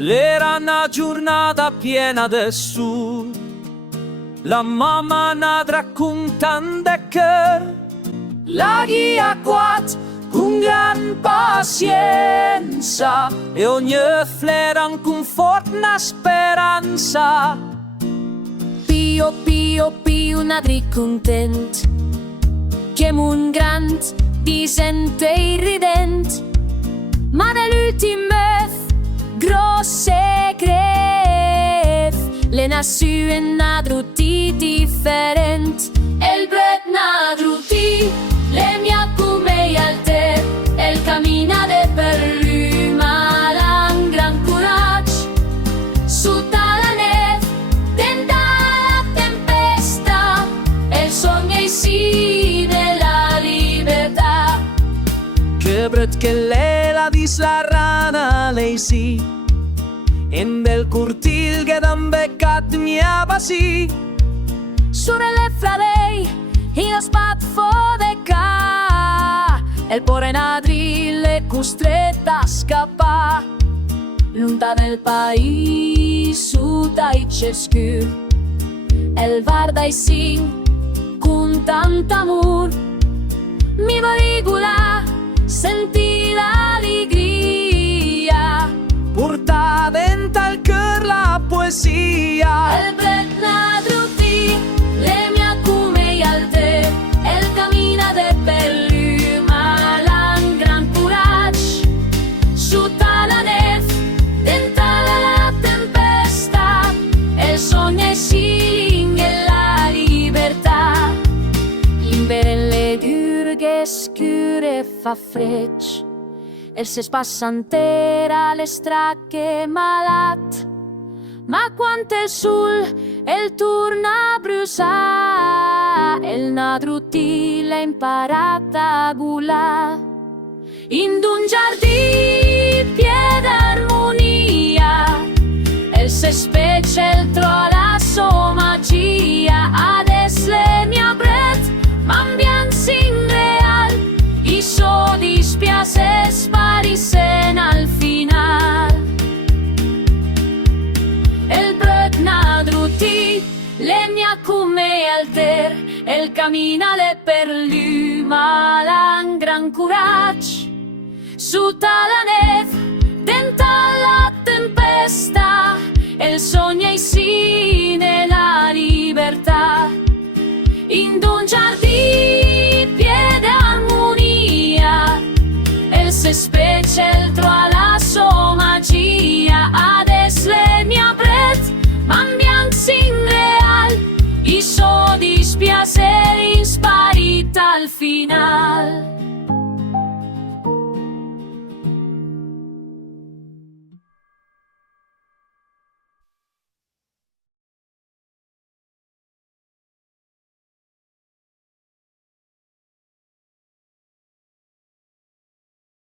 Era una giornata piena de sol. La mamma n'ha raccontando che la guia quat con gran pazienza e ogni fleran con forte speranza. Pio, pio, pio, nadri content, che un grand disente e rident, ma nell'ultime grosse gref, le nazioni nadruti different, el bret nadruti, le mia come alter, el camina de per l'uma un gran courage, sotto la neve, tenta la tempesta, el sogno e sì della libertà. Che bret che lei la dis la rana lei sì, in bel cortil che dan beccat mia basi. Sorelle fradei, in lo spatfo de ca, el pore nadri le costretta a scappare, lunta del país, su dai cescur, el varda i sin, con tant amor, mi vorigula, senti l'allegria, Porta dentro al cœur la poesia. el bret nadruti, le mia come alter, el camina de per l'uma un gran courage, sotto la neve, dentro la tempesta, el sogno e signe la libertà. L'inverno le durghe scure fa frecce, el se spassa intera le stracche malat, ma quando il sol el torna a bruciare, el nadruti l'ha imparata a gulare. In un giardì pieno d'armonia, el se specie el troa la sua magia, ades le mia bret, m'ambian sin real, i so dispiace sparisen al final. El bret nadruti, le mia come alter, el caminale per l'uma un gran courage, sotto la neve, dentro la tempesta, el sogno e sì nella libertà. In un giardì pieno d'armonia, el se specie el troa la sua magia, ades le mia bret, m'ambian sin real, i so dispiacer in sparita al final.